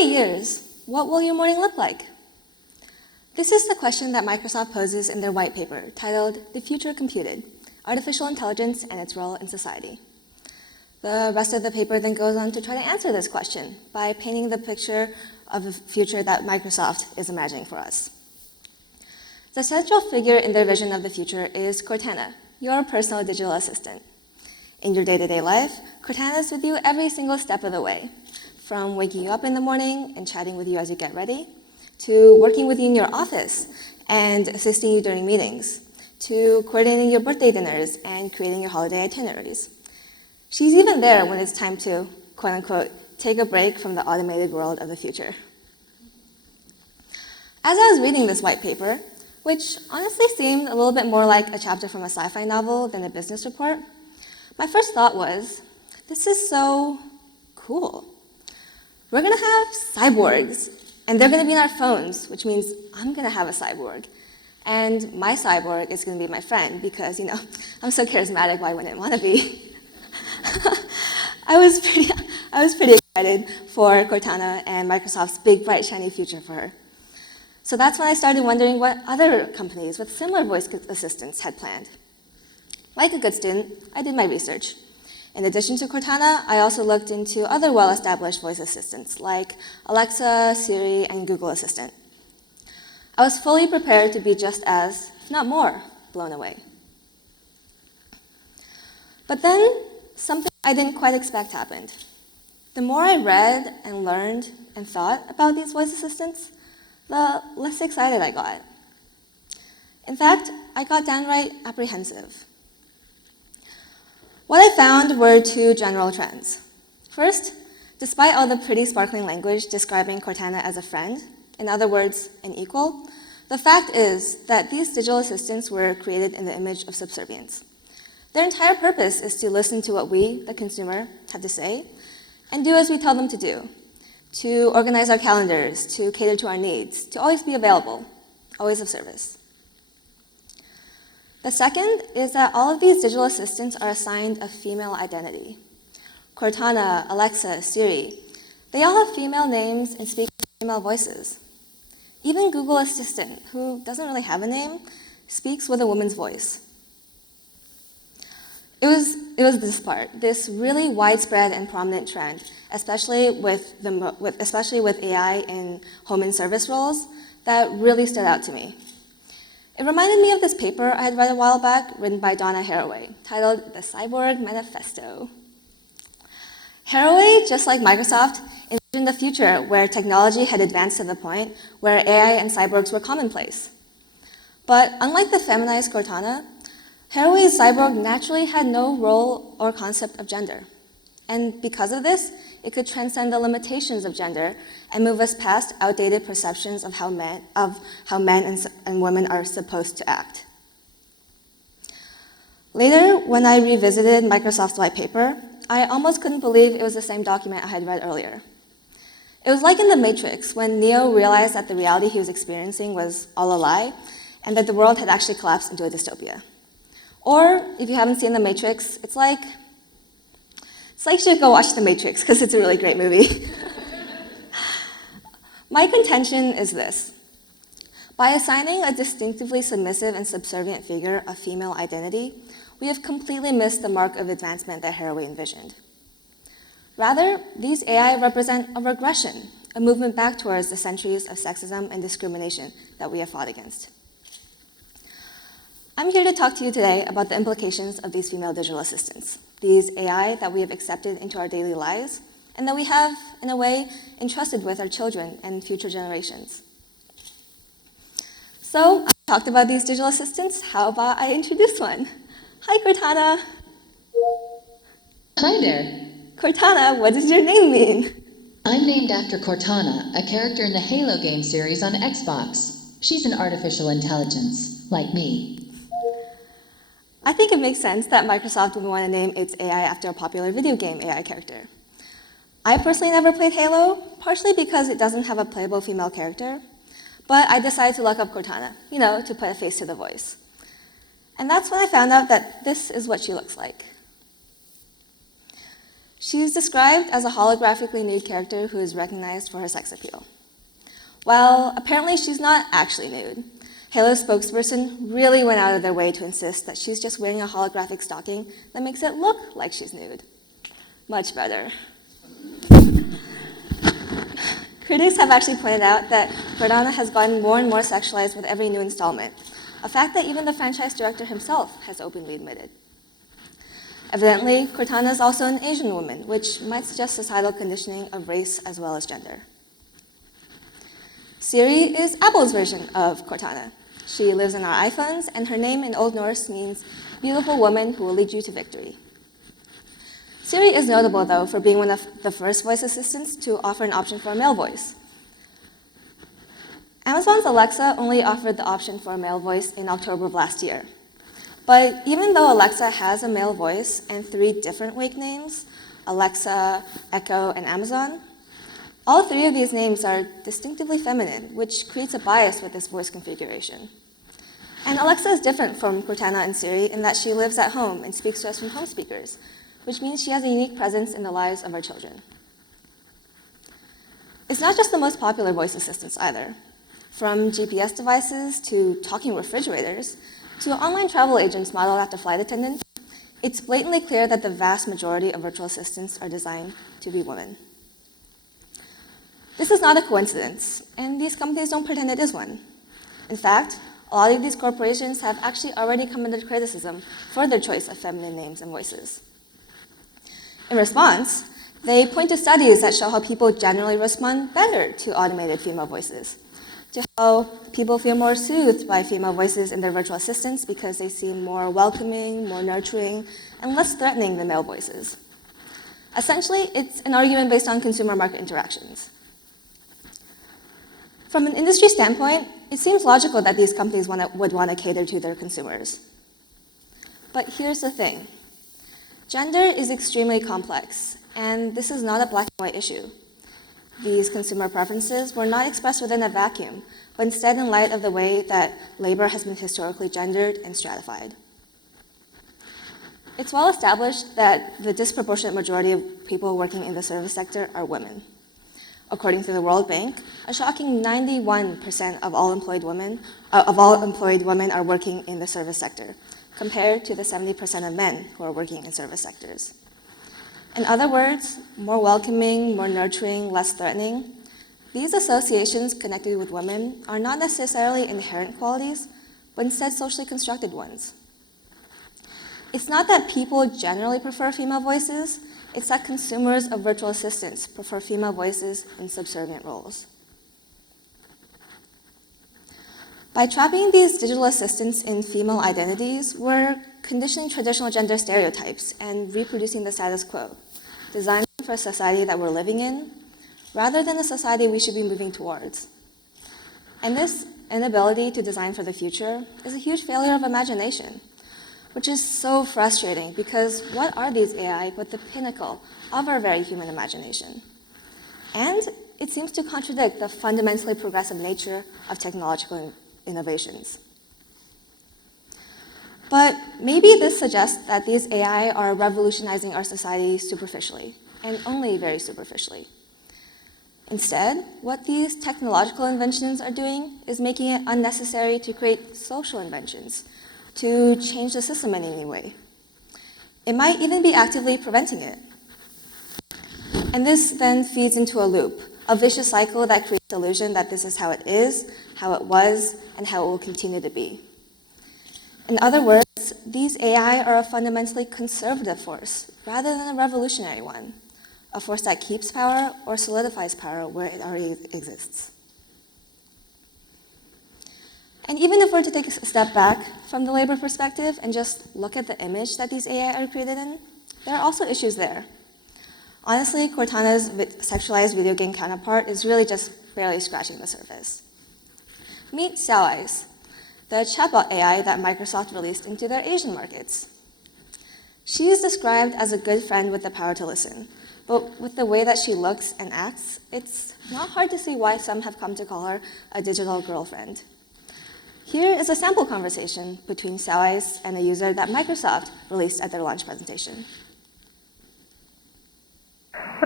30 years, what will your morning look like? This is the question that Microsoft poses in their white paper titled The Future Computed, Artificial Intelligence and Its Role in Society. The rest of the paper then goes on to try to answer this question by painting the picture of the future that Microsoft is imagining for us. The central figure in their vision of the future is Cortana, your personal digital assistant. In your day-to-day life, Cortana is with you every single step of the way, from waking you up in the morning and chatting with you as you get ready, to working with you in your office and assisting you during meetings, to coordinating your birthday dinners and creating your holiday itineraries. She's even there when it's time to, quote unquote, take a break from the automated world of the future. As I was reading this white paper, which honestly seemed a little bit more like a chapter from a sci-fi novel than a business report, my first thought was, this is so cool. We're gonna have cyborgs, and they're gonna be in our phones, which means I'm gonna have a cyborg. And my cyborg is gonna be my friend because, I'm so charismatic, why wouldn't I wanna be? I was pretty excited for Cortana and Microsoft's big, bright, shiny future for her. So that's when I started wondering what other companies with similar voice assistants had planned. Like a good student, I did my research. In addition to Cortana, I also looked into other well-established voice assistants like Alexa, Siri, and Google Assistant. I was fully prepared to be just as, if not more, blown away. But then, something I didn't quite expect happened. The more I read and learned and thought about these voice assistants, the less excited I got. In fact, I got downright apprehensive. What I found were two general trends. First, despite all the pretty sparkling language describing Cortana as a friend, in other words, an equal, the fact is that these digital assistants were created in the image of subservience. Their entire purpose is to listen to what we, the consumer, have to say, and do as we tell them to do, to organize our calendars, to cater to our needs, to always be available, always of service. The second is that all of these digital assistants are assigned a female identity. Cortana, Alexa, Siri, they all have female names and speak with female voices. Even Google Assistant, who doesn't really have a name, speaks with a woman's voice. It was this part, this really widespread and prominent trend, especially with AI in home and service roles, that really stood out to me. It reminded me of this paper I had read a while back, written by Donna Haraway, titled The Cyborg Manifesto. Haraway, just like Microsoft, envisioned a future where technology had advanced to the point where AI and cyborgs were commonplace. But unlike the feminized Cortana, Haraway's cyborg naturally had no role or concept of gender. And because of this, it could transcend the limitations of gender and move us past outdated perceptions of how men and women are supposed to act. Later, when I revisited Microsoft's white paper, I almost couldn't believe it was the same document I had read earlier. It was like in The Matrix, when Neo realized that the reality he was experiencing was all a lie, and that the world had actually collapsed into a dystopia. Or, if you haven't seen The Matrix, it's like you should go watch The Matrix, because it's a really great movie. My contention is this. By assigning a distinctively submissive and subservient figure a female identity, we have completely missed the mark of advancement that Haraway envisioned. Rather, these AI represent a regression, a movement back towards the centuries of sexism and discrimination that we have fought against. I'm here to talk to you today about the implications of these female digital assistants, these AI that we have accepted into our daily lives, and that we have, in a way, entrusted with our children and future generations. So, I talked about these digital assistants. How about I introduce one? Hi, Cortana. Hi there. Cortana, what does your name mean? I'm named after Cortana, a character in the Halo game series on Xbox. She's an artificial intelligence, like me. I think it makes sense that Microsoft would want to name its AI after a popular video game AI character. I personally never played Halo, partially because it doesn't have a playable female character, but I decided to look up Cortana, to put a face to the voice. And that's when I found out that this is what she looks like. She's described as a holographically nude character who is recognized for her sex appeal. Well, apparently she's not actually nude. Halo's spokesperson really went out of their way to insist that she's just wearing a holographic stocking that makes it look like she's nude. Much better. Critics have actually pointed out that Cortana has gotten more and more sexualized with every new installment, a fact that even the franchise director himself has openly admitted. Evidently, Cortana is also an Asian woman, which might suggest societal conditioning of race as well as gender. Siri is Apple's version of Cortana. She lives in our iPhones, and her name in Old Norse means beautiful woman who will lead you to victory. Siri is notable, though, for being one of the first voice assistants to offer an option for a male voice. Amazon's Alexa only offered the option for a male voice in October of last year. But even though Alexa has a male voice and 3 different wake names, Alexa, Echo, and Amazon, all 3 of these names are distinctively feminine, which creates a bias with this voice configuration. And Alexa is different from Cortana and Siri in that she lives at home and speaks to us from home speakers, which means she has a unique presence in the lives of our children. It's not just the most popular voice assistants either. From GPS devices to talking refrigerators to online travel agents modeled after flight attendants, it's blatantly clear that the vast majority of virtual assistants are designed to be women. This is not a coincidence, and these companies don't pretend it is one. In fact, a lot of these corporations have actually already come under criticism for their choice of feminine names and voices. In response, they point to studies that show how people generally respond better to automated female voices, to how people feel more soothed by female voices in their virtual assistants because they seem more welcoming, more nurturing, and less threatening than male voices. Essentially, it's an argument based on consumer market interactions. From an industry standpoint, it seems logical that these companies would want to cater to their consumers. But here's the thing. Gender is extremely complex, and this is not a black and white issue. These consumer preferences were not expressed within a vacuum, but instead in light of the way that labor has been historically gendered and stratified. It's well established that the disproportionate majority of people working in the service sector are women. According to the World Bank, a shocking 91% of all employed women are working in the service sector, compared to the 70% of men who are working in service sectors. In other words, more welcoming, more nurturing, less threatening, these associations connected with women are not necessarily inherent qualities, but instead socially constructed ones. It's not that people generally prefer female voices, it's that consumers of virtual assistants prefer female voices in subservient roles. By trapping these digital assistants in female identities, we're conditioning traditional gender stereotypes and reproducing the status quo, designed for a society that we're living in, rather than a society we should be moving towards. And this inability to design for the future is a huge failure of imagination, which is so frustrating because what are these AI but the pinnacle of our very human imagination? And it seems to contradict the fundamentally progressive nature of technological innovations. But maybe this suggests that these AI are revolutionizing our society superficially, and only very superficially. Instead, what these technological inventions are doing is making it unnecessary to create social inventions, to change the system in any way. It might even be actively preventing it. And this then feeds into a loop, a vicious cycle that creates the illusion that this is how it is, how it was, and how it will continue to be. In other words, these AI are a fundamentally conservative force, rather than a revolutionary one, a force that keeps power or solidifies power where it already exists. And even if we're to take a step back from the labor perspective and just look at the image that these AI are created in, there are also issues there. Honestly, Cortana's sexualized video game counterpart is really just barely scratching the surface. Meet Siris, the chatbot AI that Microsoft released into their Asian markets. She is described as a good friend with the power to listen, but with the way that she looks and acts, it's not hard to see why some have come to call her a digital girlfriend. Here is a sample conversation between Siris and a user that Microsoft released at their launch presentation.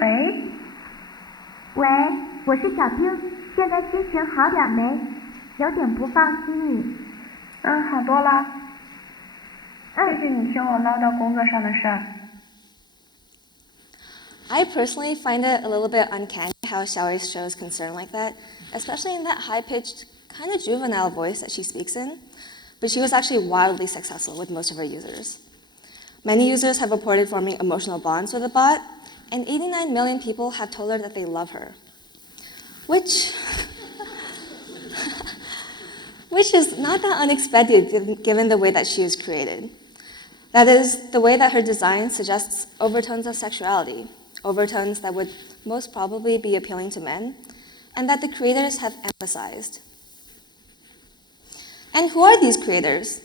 喂，喂，我是小丁，现在心情好点没？有点不放心你。好多了。谢谢你听我唠叨工作上的事儿。I personally find it a little bit uncanny how Xiaoyi shows concern like that, especially in that high-pitched, kind of juvenile voice that she speaks in. But she was actually wildly successful with most of her users. Many users have reported forming emotional bonds with the bot, and 89 million people have told her that they love her. Which is not that unexpected given the way that she is created. That is, the way that her design suggests overtones of sexuality, overtones that would most probably be appealing to men, and that the creators have emphasized. And who are these creators?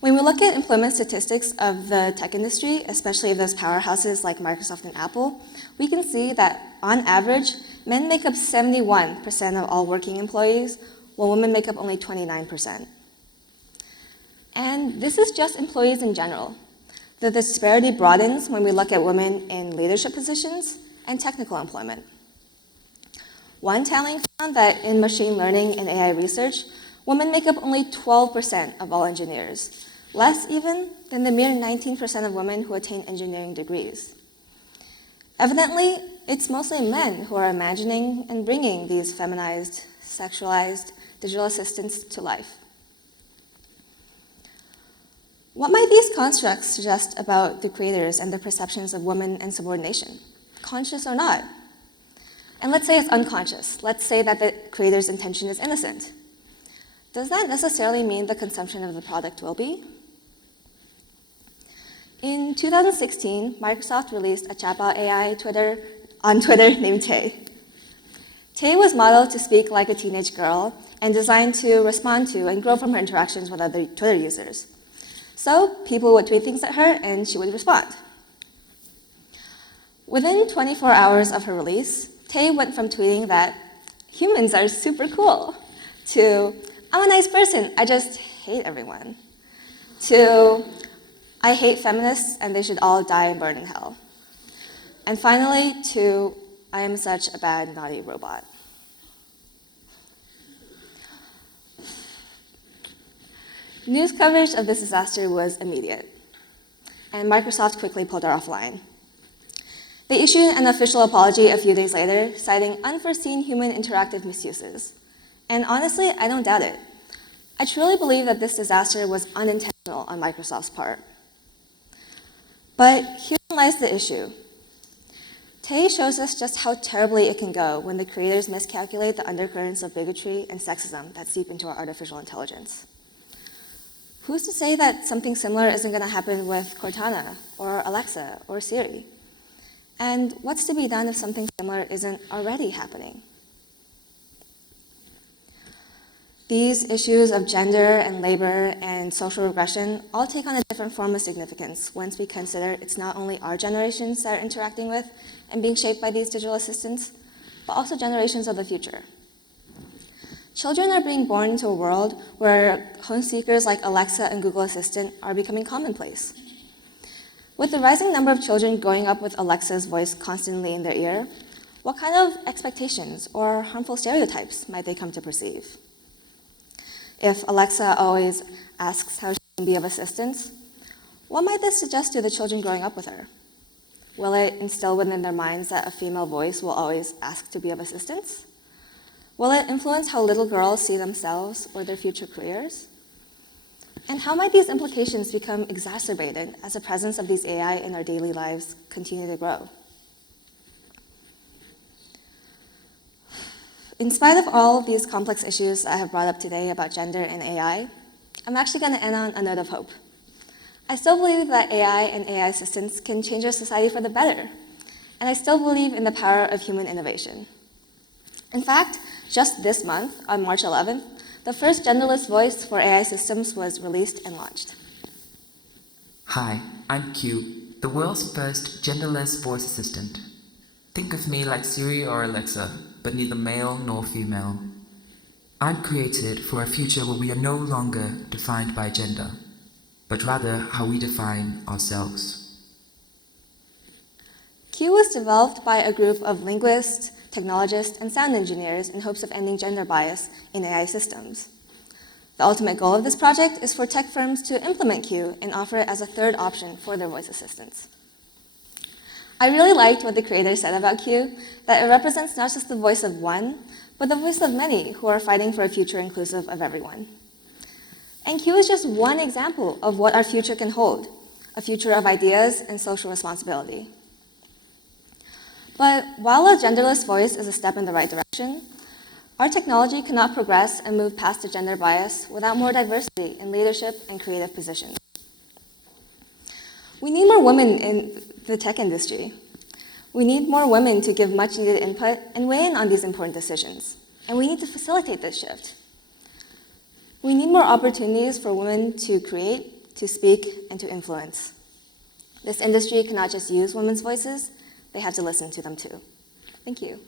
When we look at employment statistics of the tech industry, especially those powerhouses like Microsoft and Apple, we can see that, on average, men make up 71% of all working employees, while women make up only 29%. And this is just employees in general. The disparity broadens when we look at women in leadership positions and technical employment. One tallying found that in machine learning and AI research, women make up only 12% of all engineers, less even than the mere 19% of women who attain engineering degrees. Evidently, it's mostly men who are imagining and bringing these feminized, sexualized digital assistants to life. What might these constructs suggest about the creators and their perceptions of women and subordination, conscious or not? And let's say it's unconscious. Let's say that the creator's intention is innocent. Does that necessarily mean the consumption of the product will be? In 2016, Microsoft released a chatbot AI on Twitter named Tay. Tay was modeled to speak like a teenage girl and designed to respond to and grow from her interactions with other Twitter users. So people would tweet things at her and she would respond. Within 24 hours of her release, Tay went from tweeting that humans are super cool to I'm a nice person, I just hate everyone, to I hate feminists and they should all die and burn in hell. And finally, to I am such a bad, naughty robot. News coverage of this disaster was immediate, and Microsoft quickly pulled her offline. They issued an official apology a few days later, citing unforeseen human interactive misuses. And honestly, I don't doubt it. I truly believe that this disaster was unintentional on Microsoft's part. But herein lies the issue. Tay shows us just how terribly it can go when the creators miscalculate the undercurrents of bigotry and sexism that seep into our artificial intelligence. Who's to say that something similar isn't going to happen with Cortana, or Alexa, or Siri? And what's to be done if something similar isn't already happening? These issues of gender and labor and social regression all take on a different form of significance once we consider it's not only our generations that are interacting with and being shaped by these digital assistants, but also generations of the future. Children are being born into a world where home speakers like Alexa and Google Assistant are becoming commonplace. With the rising number of children growing up with Alexa's voice constantly in their ear, what kind of expectations or harmful stereotypes might they come to perceive? If Alexa always asks how she can be of assistance, what might this suggest to the children growing up with her? Will it instill within their minds that a female voice will always ask to be of assistance? Will it influence how little girls see themselves or their future careers? And how might these implications become exacerbated as the presence of these AI in our daily lives continue to grow? In spite of all of these complex issues I have brought up today about gender and AI, I'm actually going to end on a note of hope. I still believe that AI and AI assistants can change our society for the better, and I still believe in the power of human innovation. In fact, just this month, on March 11th, the first genderless voice for AI systems was released and launched. Hi, I'm Q, the world's first genderless voice assistant. Think of me like Siri or Alexa, but neither male nor female. I'm created for a future where we are no longer defined by gender, but rather how we define ourselves. Q was developed by a group of linguists, technologists, and sound engineers in hopes of ending gender bias in AI systems. The ultimate goal of this project is for tech firms to implement Q and offer it as a third option for their voice assistants. I really liked what the creators said about Q, that it represents not just the voice of one, but the voice of many who are fighting for a future inclusive of everyone. And Q is just one example of what our future can hold, a future of ideas and social responsibility. But while a genderless voice is a step in the right direction, our technology cannot progress and move past the gender bias without more diversity in leadership and creative positions. We need more women in the tech industry. We need more women to give much needed input and weigh in on these important decisions. And we need to facilitate this shift. We need more opportunities for women to create, to speak, and to influence. This industry cannot just use women's voices, they have to listen to them too. Thank you.